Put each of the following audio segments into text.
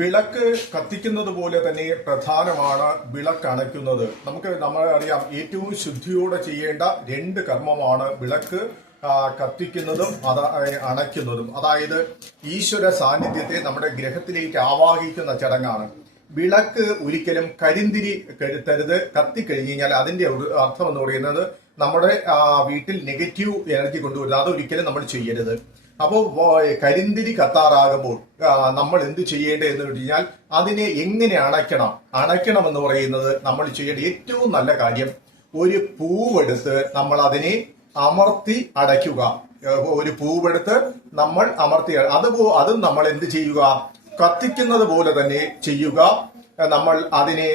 വിളക്ക് കത്തിക്കുന്നത് പോലെ തന്നെ പ്രധാനമാണ് വിളക്ക് അണയ്ക്കുന്നത്. നമുക്ക് നമ്മൾ അറിയാം ഏറ്റവും ശുദ്ധിയോടെ ചെയ്യേണ്ട രണ്ട് കർമ്മമാണ് വിളക്ക് കത്തിക്കുന്നതും അത് അണയ്ക്കുന്നതും. അതായത് ഈശ്വര സാന്നിധ്യത്തെ നമ്മുടെ ഗ്രഹത്തിലേക്ക് ആവാഹിക്കുന്ന ചടങ്ങാണ്. വിളക്ക് ഒരിക്കലും കരിന്തിരി കെടുത്തരുത് കത്തിക്കഴിഞ്ഞ് കഴിഞ്ഞാൽ അതിന്റെ ഒരു അർത്ഥം എന്ന് പറയുന്നത് നമ്മുടെ വീട്ടിൽ നെഗറ്റീവ് എനർജി കൊണ്ടുവരുന്നത് അതൊരിക്കലും നമ്മൾ ചെയ്യരുത്. അപ്പോൾ കരിന്തിരി കത്താറാകുമ്പോൾ നമ്മൾ എന്ത് ചെയ്യേണ്ടത് എന്ന് വെച്ച് കഴിഞ്ഞാൽ അതിനെ എങ്ങനെ അണയ്ക്കണം? അണയ്ക്കണം എന്ന് പറയുന്നത് നമ്മൾ ചെയ്യേണ്ട ഏറ്റവും നല്ല കാര്യം ഒരു പൂവെടുത്ത് നമ്മൾ അതിനെ അമർത്തി അടയ്ക്കുക. ഒരു പൂവെടുത്ത് നമ്മൾ അമർത്തി അതുപോ അതും നമ്മൾ എന്ത് ചെയ്യുക? കത്തിക്കുന്നത് പോലെ തന്നെ ചെയ്യുക. നമ്മൾ അതിനെ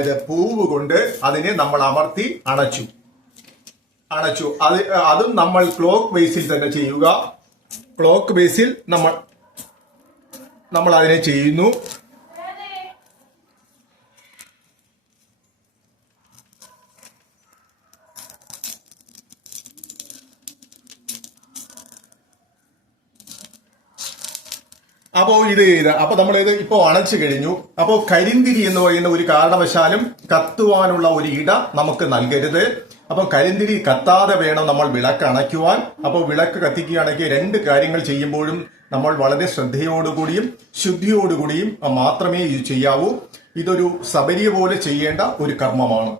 ഇത് പൂവ് കൊണ്ട് അതിനെ നമ്മൾ അമർത്തി അണച്ചു. അണച്ചു. അത് അതും നമ്മൾ ക്ലോക്ക് വൈസിൽ തന്നെ ചെയ്യുക. ക്ലോക്ക് ബേസിൽ നമ്മൾ നമ്മൾ അതിനെ ചെയ്യുന്നു. അപ്പോ ഇത് അപ്പോൾ അപ്പൊ നമ്മൾ ഇത് ഇപ്പോ അണച്ചു കഴിഞ്ഞു. അപ്പോ കരിന്തിരി എന്ന് പറയുന്ന ഒരു കാരണവശാലും കത്തുവാനുള്ള ഒരു ഇട നമുക്ക് നൽകരുത്. അപ്പൊ കരിന്തിരി കത്താതെ വേണം നമ്മൾ വിളക്ക് അണയ്ക്കുവാൻ. അപ്പോൾ വിളക്ക് കത്തിക്കുകയാണെങ്കിൽ രണ്ട് കാര്യങ്ങൾ ചെയ്യുമ്പോഴും നമ്മൾ വളരെ ശ്രദ്ധയോടുകൂടിയും ശുദ്ധിയോടുകൂടിയും മാത്രമേ ഇത് ചെയ്യാവൂ. ഇതൊരു സബരിയ പോലെ ചെയ്യേണ്ട ഒരു കർമ്മമാണ്.